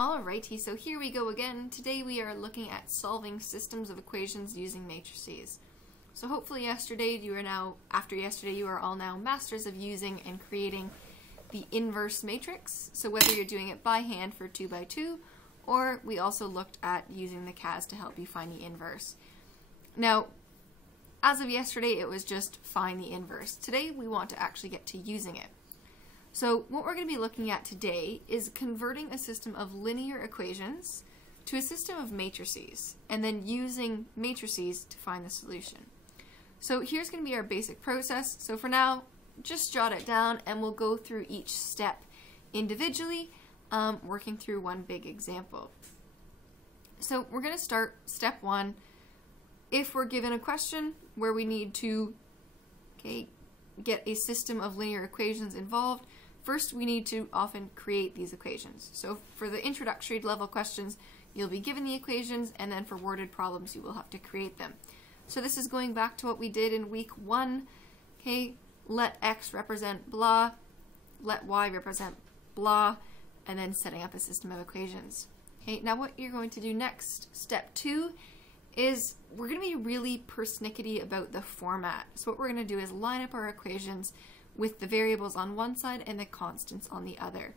Alrighty, so here we go again. Today we are looking at solving systems of equations using matrices. So hopefully after yesterday you are all now masters of using and creating the inverse matrix. So whether you're doing it by hand for 2 by 2, or we also looked at using the CAS to help you find the inverse. Now, as of yesterday it was just find the inverse. Today we want to actually get to using it. So what we're going to be looking at today is converting a system of linear equations to a system of matrices, and then using matrices to find the solution. So here's going to be our basic process. So for now, just jot it down and we'll go through each step individually, working through one big example. So we're going to start step 1. If we're given a question where we need to get a system of linear equations involved, first we need to often create these equations. So for the introductory level questions, you'll be given the equations, and then for worded problems you will have to create them. So this is going back to what we did in week 1. Let x represent blah, let y represent blah, and then setting up a system of equations. Now what you're going to do next, step 2, is we're going to be really persnickety about the format. So what we're going to do is line up our equations with the variables on one side and the constants on the other.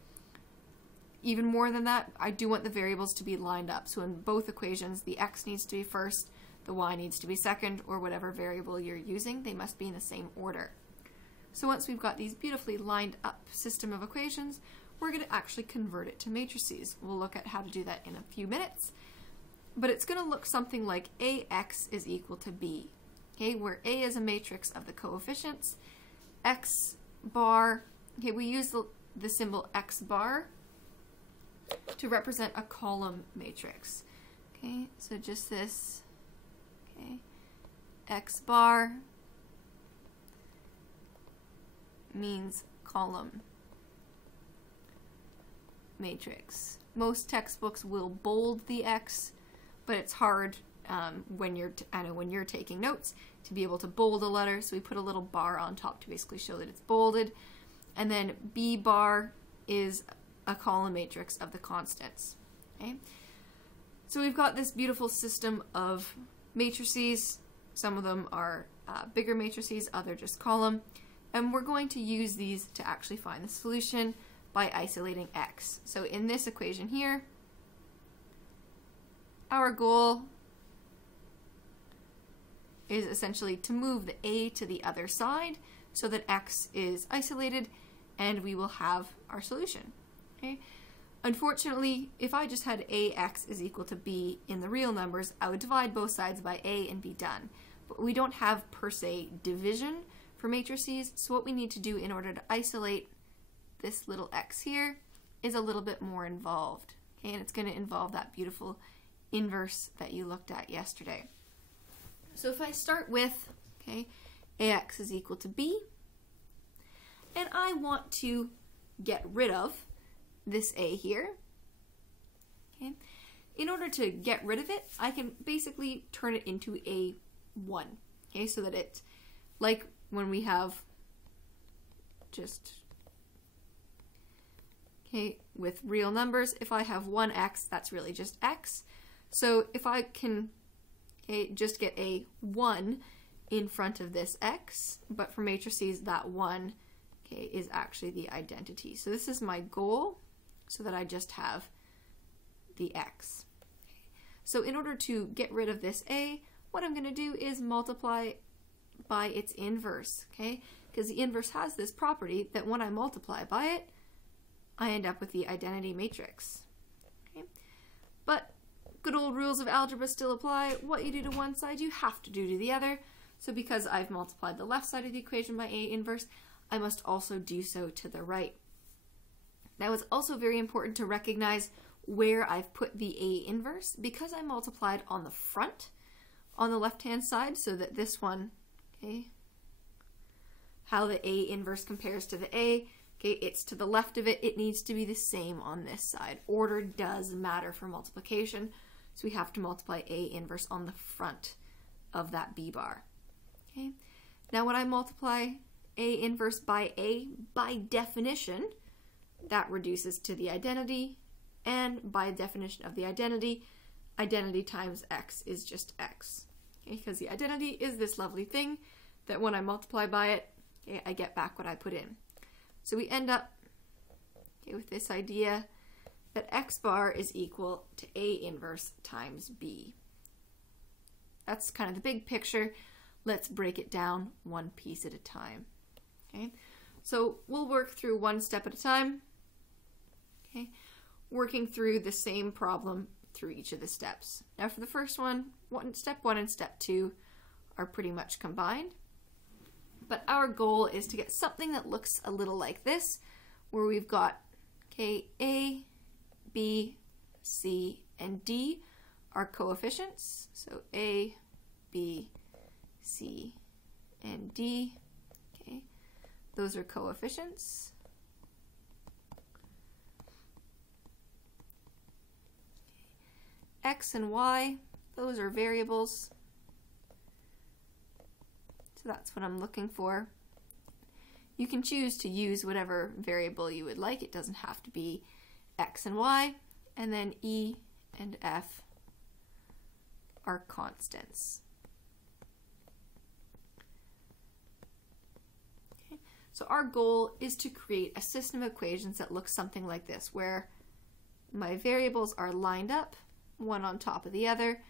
Even more than that, I do want the variables to be lined up. So in both equations, the x needs to be first, the y needs to be second, or whatever variable you're using, they must be in the same order. So once we've got these beautifully lined up system of equations, we're going to actually convert it to matrices. We'll look at how to do that in a few minutes. But it's going to look something like AX is equal to B, where A is a matrix of the coefficients, X bar, we use the symbol X bar to represent a column matrix. So just this, X bar means column matrix. Most textbooks will bold the X, but it's hard when you're taking notes to be able to bold a letter, so we put a little bar on top to basically show that it's bolded. And then B bar is a column matrix of the constants. So we've got this beautiful system of matrices. Some of them are bigger matrices, other just column, and we're going to use these to actually find the solution by isolating x. So in this equation here, our goal is essentially to move the a to the other side so that x is isolated, and we will have our solution. Unfortunately, if I just had ax is equal to b in the real numbers, I would divide both sides by a and be done. But we don't have per se division for matrices, so what we need to do in order to isolate this little x here is a little bit more involved. And it's going to involve that beautiful inverse that you looked at yesterday. So if I start with, ax is equal to b, and I want to get rid of this a here, in order to get rid of it, I can basically turn it into a 1, so that it, like when we have just, with real numbers, if I have 1x, that's really just x. So if I can just get a 1 in front of this x, but for matrices that 1 is actually the identity. So this is my goal, so that I just have the x. So in order to get rid of this a, what I'm going to do is multiply by its inverse, because the inverse has this property that when I multiply by it, I end up with the identity matrix. But good old rules of algebra still apply. What you do to one side, you have to do to the other. So because I've multiplied the left side of the equation by A inverse, I must also do so to the right. Now it's also very important to recognize where I've put the A inverse, because I multiplied on the front, on the left-hand side, so that this one, how the A inverse compares to the A, it's to the left of it, it needs to be the same on this side. Order does matter for multiplication, so we have to multiply A inverse on the front of that B bar. Now when I multiply A inverse by A, by definition, that reduces to the identity, and by definition of the identity, identity times x is just x. Okay, because the identity is this lovely thing that when I multiply by it, okay, I get back what I put in. So we end up with this idea that x bar is equal to A inverse times B. That's kind of the big picture. Let's break it down one piece at a time. Okay, so we'll work through one step at a time. Okay, working through the same problem through each of the steps. Now for the first one, step 1 and step 2 are pretty much combined. But our goal is to get something that looks a little like this, where we've got, okay, A, B, C, and D are coefficients. So A, B, C, and D, okay, those are coefficients. X and Y, those are variables. So that's what I'm looking for. You can choose to use whatever variable you would like. It doesn't have to be X and Y. And then E and F are constants. Okay. So our goal is to create a system of equations that looks something like this, where my variables are lined up, one on top of the other,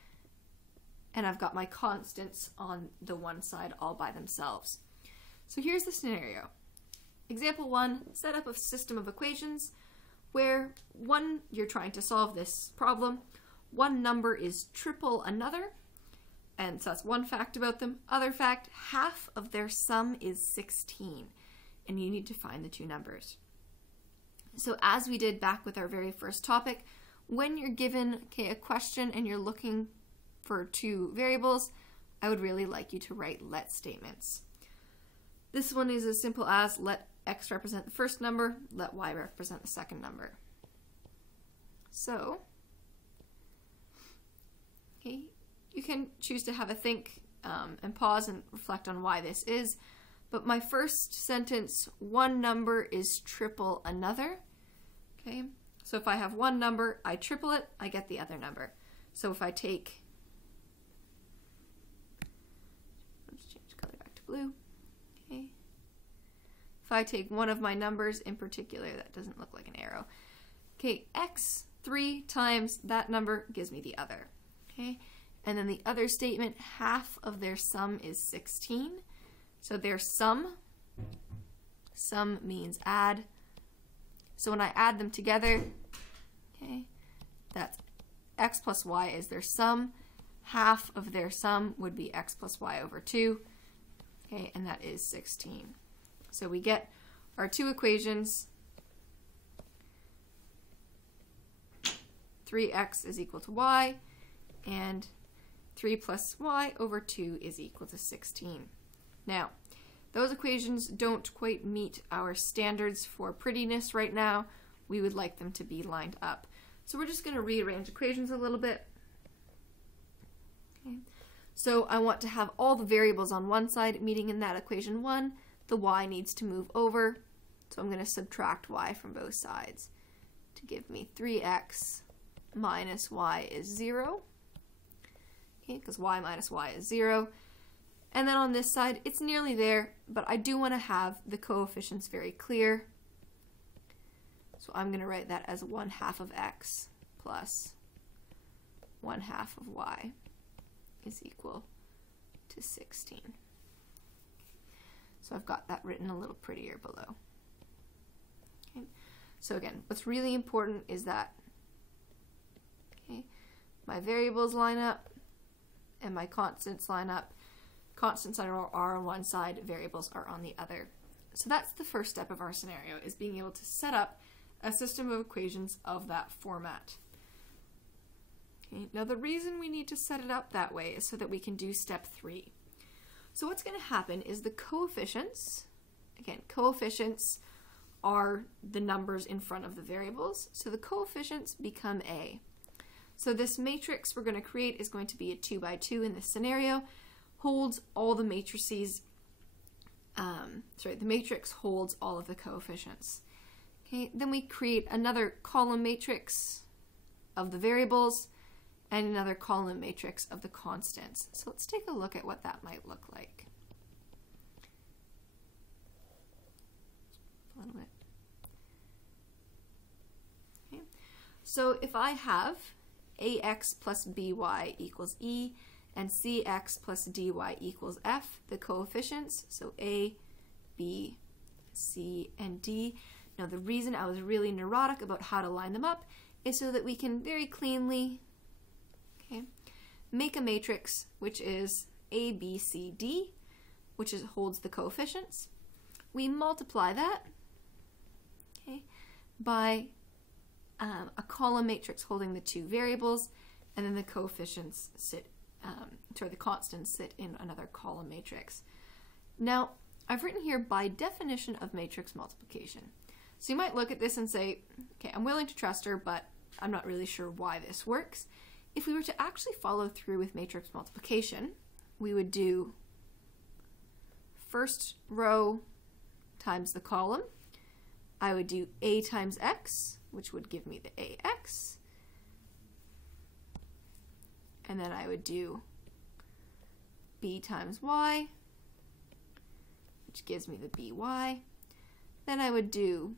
and I've got my constants on the one side all by themselves. So here's the scenario. Example 1, set up a system of equations where you're trying to solve this problem. One number is triple another, and so that's one fact about them. Other fact, half of their sum is 16, and you need to find the two numbers. So as we did back with our very first topic, when you're given a question and you're looking for two variables, I would really like you to write let statements. This one is as simple as let x represent the first number, let y represent the second number. So, okay, you can choose to have a think and pause and reflect on why this is, but my first sentence, one number is triple another, okay? So if I have one number, I triple it, I get the other number. So if I take, let's change the color back to blue, okay. If I take one of my numbers in particular, that doesn't look like an arrow. Okay, x 3 times that number gives me the other, okay. And then the other statement, half of their sum is 16. So their sum means add. So when I add them together, okay, that's x plus y is their sum. Half of their sum would be x plus y over 2, okay, and that is 16. So we get our two equations. 3x is equal to y, and 3 plus y over 2 is equal to 16. Now, those equations don't quite meet our standards for prettiness right now. We would like them to be lined up. So we're just going to rearrange equations a little bit. Okay. So I want to have all the variables on one side meeting in that equation 1. The y needs to move over. So I'm going to subtract y from both sides to give me 3x minus y is 0. Okay, because y minus y is 0. And then on this side, it's nearly there, but I do want to have the coefficients very clear. So I'm going to write that as 1/2 of x plus 1/2 of y is equal to 16. So I've got that written a little prettier below. Okay. So again, what's really important is that, okay, my variables line up and my constants line up. Constants are on one side, variables are on the other. So that's the first step of our scenario, is being able to set up a system of equations of that format. Okay, now the reason we need to set it up that way is so that we can do step 3. So what's going to happen is the coefficients, again, coefficients are the numbers in front of the variables, so the coefficients become A. So this matrix we're going to create is going to be a 2 by 2 in this scenario, holds all the matrices, the matrix holds all of the coefficients. Okay, then we create another column matrix, of the variables and another column matrix of the constants. So let's take a look at what that might look like. A little bit. Okay. So if I have ax plus by equals e and cx plus dy equals f, the coefficients, so a, b, c, and d. Now the reason I was really neurotic about how to line them up is so that we can very cleanly, okay, make a matrix which is a, b, c, d, which holds the coefficients. We multiply that, okay, by a column matrix holding the two variables, and then the coefficients sit, the constants sit in another column matrix. Now, I've written here by definition of matrix multiplication. So you might look at this and say, okay, I'm willing to trust her, but I'm not really sure why this works. If we were to actually follow through with matrix multiplication, we would do first row times the column. I would do a times x, which would give me the ax. And then I would do b times y, which gives me the by. Then I would do,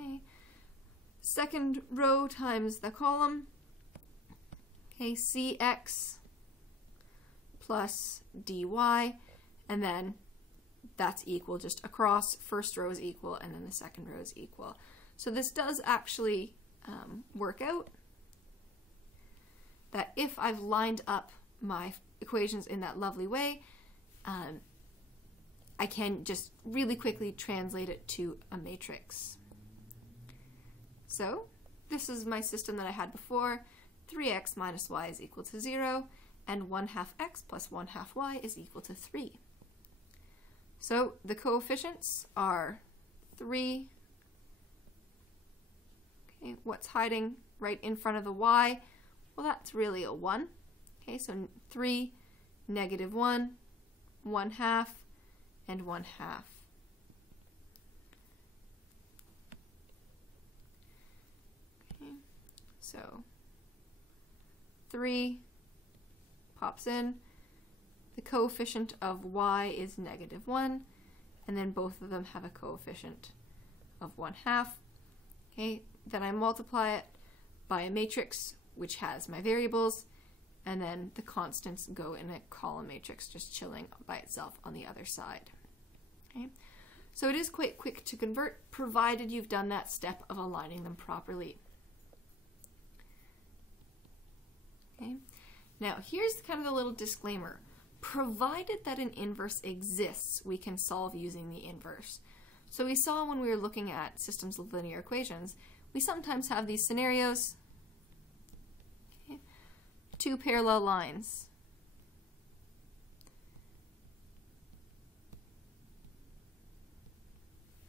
okay, second row times the column, okay, cx plus dy, and then that's equal just across. First row is equal, and then the second row is equal. So this does actually work out that if I've lined up my equations in that lovely way, I can just really quickly translate it to a matrix. So this is my system that I had before. 3x minus y is equal to 0, and 1/2 x plus 1/2 y is equal to 3. So the coefficients are 3. Okay, what's hiding right in front of the y? Well, that's really a 1. Okay, so 3, -1, 1/2, and 1/2. Okay, so 3 pops in. The coefficient of y is -1, and then both of them have a coefficient of 1/2. Okay, then I multiply it by a matrix which has my variables, and then the constants go in a column matrix just chilling by itself on the other side. Okay, so it is quite quick to convert, provided you've done that step of aligning them properly. Okay, now here's kind of a little disclaimer. Provided that an inverse exists, we can solve using the inverse. So we saw when we were looking at systems of linear equations, we sometimes have these scenarios, okay, two parallel lines.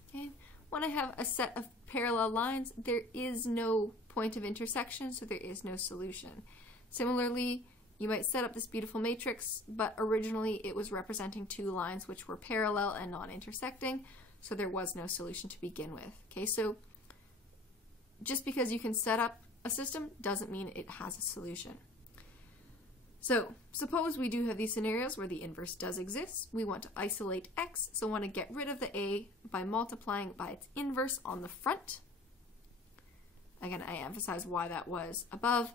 Okay. When I have a set of parallel lines, there is no point of intersection, so there is no solution. Similarly, you might set up this beautiful matrix, but originally it was representing two lines which were parallel and non-intersecting, so there was no solution to begin with. Okay, so just because you can set up a system doesn't mean it has a solution. So suppose we do have these scenarios where the inverse does exist. We want to isolate x, so want to get rid of the a by multiplying by its inverse on the front. Again, I emphasize why that was above.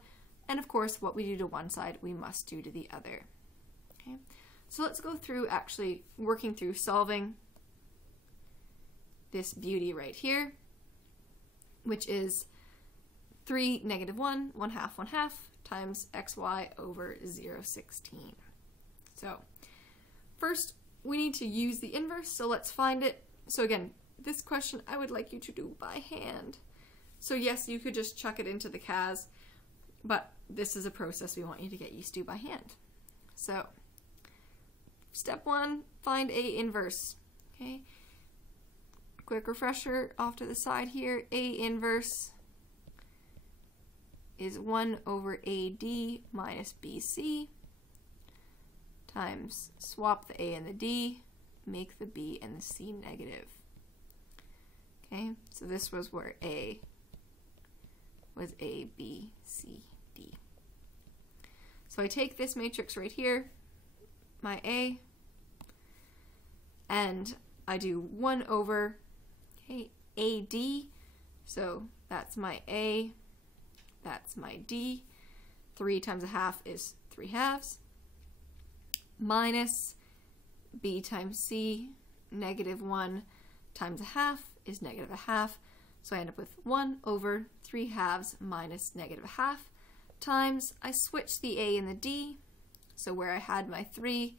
And of course, what we do to one side, we must do to the other. Okay, so let's go through actually working through solving this beauty right here, which is 3, -1, 1/2, 1/2 times xy over 0.16. So first, we need to use the inverse, so let's find it. So again, this question I would like you to do by hand. So yes, you could just chuck it into the CAS, but this is a process we want you to get used to by hand. So, step 1, find A inverse. Okay. Quick refresher off to the side here. A inverse is 1 over AD minus BC times swap the A and the D, make the B and the C negative. Okay, so this was where A was A, B, C, D. So I take this matrix right here, my A, and I do 1 over, okay, AD. So that's my A, that's my D. 3 times a half is 3/2, minus B times C, -1 times a half is -1/2. So I end up with 1 over 3/2 minus -1/2 times, I switch the A and the D. So where I had my 3,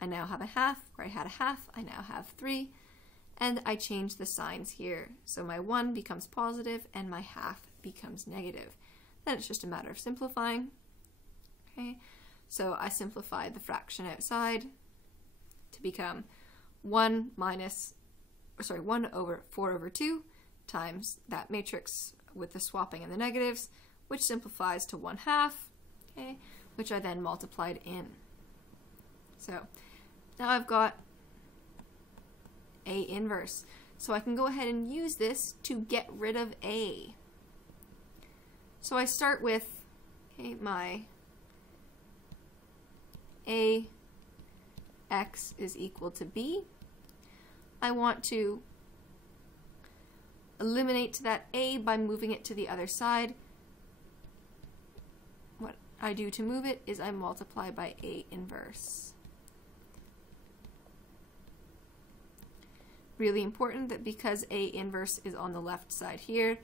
I now have a half. Where I had a half, I now have 3. And I change the signs here. So my 1 becomes positive and my half becomes negative. Then it's just a matter of simplifying. Okay, so I simplified the fraction outside to become 1 over 4 over 2 times that matrix with the swapping and the negatives, which simplifies to 1/2, okay, which I then multiplied in. So now I've got A inverse. So I can go ahead and use this to get rid of A. So I start with, okay, my AX is equal to B. I want to eliminate that A by moving it to the other side. What I do to move it is I multiply by A inverse. Really important that because A inverse is on the left side here,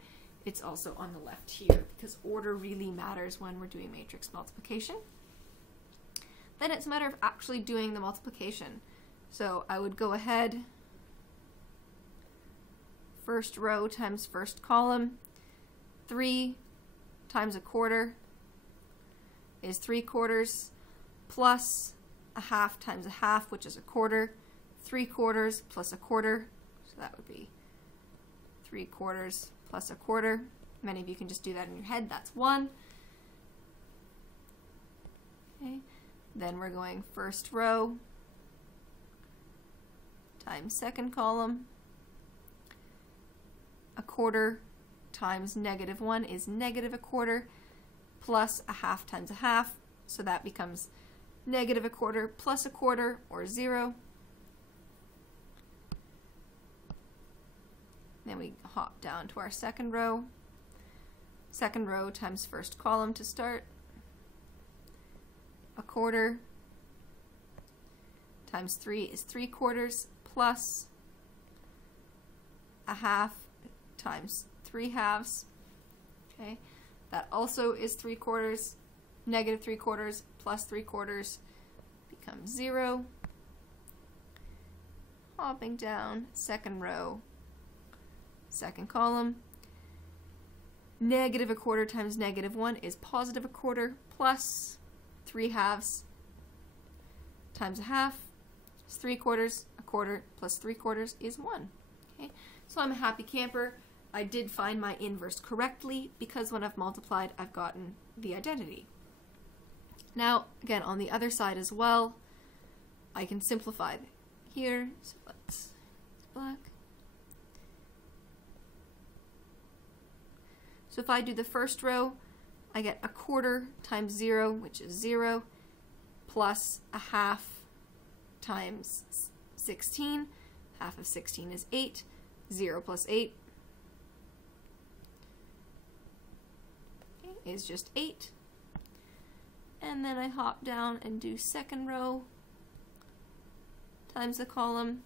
it's also on the left here, because order really matters when we're doing matrix multiplication. Then it's a matter of actually doing the multiplication. So I would go ahead, first row times first column. 3 times 1/4 is 3/4, plus 1/2 times 1/2, which is 1/4. 3/4 plus 1/4, so that would be 3/4 plus 1/4. Many of you can just do that in your head. That's 1. Okay. Then we're going first row times second column. 1/4 times -1 is -1/4, plus 1/2 times 1/2, so that becomes -1/4 plus 1/4, or 0. Then we hop down to our second row. Second row times first column to start. 1/4 times 3 is 3/4, plus 1/2 times 3/2. Okay, that also is 3/4. -3/4 plus 3/4 becomes 0. Hopping down, second row, second column. -1/4 times -1 is +1/4, plus 3/2 times 1/2 is 3/4. 1/4 plus 3/4 is 1. Okay, so I'm a happy camper. I did find my inverse correctly, because when I've multiplied, I've gotten the identity. Now, again, on the other side as well, I can simplify here. So let's black. So if I do the first row, I get 1/4 times 0, which is 0, plus 1/2 times 16. 1/2 of 16 is 8. 0 plus 8 is just 8. And then I hop down and do second row times the column.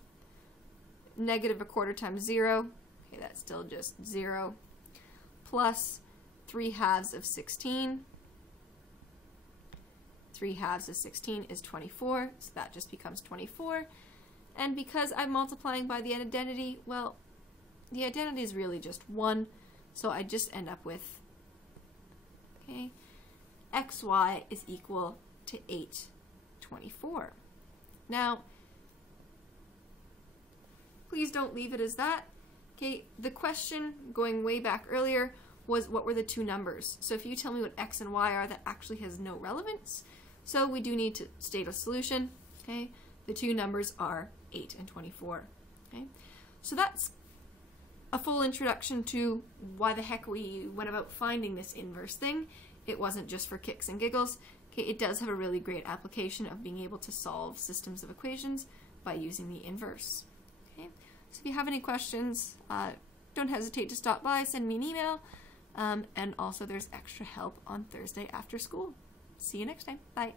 -1/4 times 0. Okay, that's still just 0. Plus 3/2 of 16. 3/2 of 16 is 24, so that just becomes 24. And because I'm multiplying by the identity, well, the identity is really just 1, so I just end up with, okay, xy is equal to 8/24. Now, please don't leave it as that. Okay, the question going way back earlier was what were the two numbers. So if you tell me what x and y are, that actually has no relevance. So we do need to state a solution. Okay, the two numbers are 8 and 24. Okay, so that's a full introduction to why the heck we went about finding this inverse thing. It wasn't just for kicks and giggles. Okay, it does have a really great application of being able to solve systems of equations by using the inverse. Okay, so if you have any questions, don't hesitate to stop by, send me an email, and also there's extra help on Thursday after school. See you next time. Bye.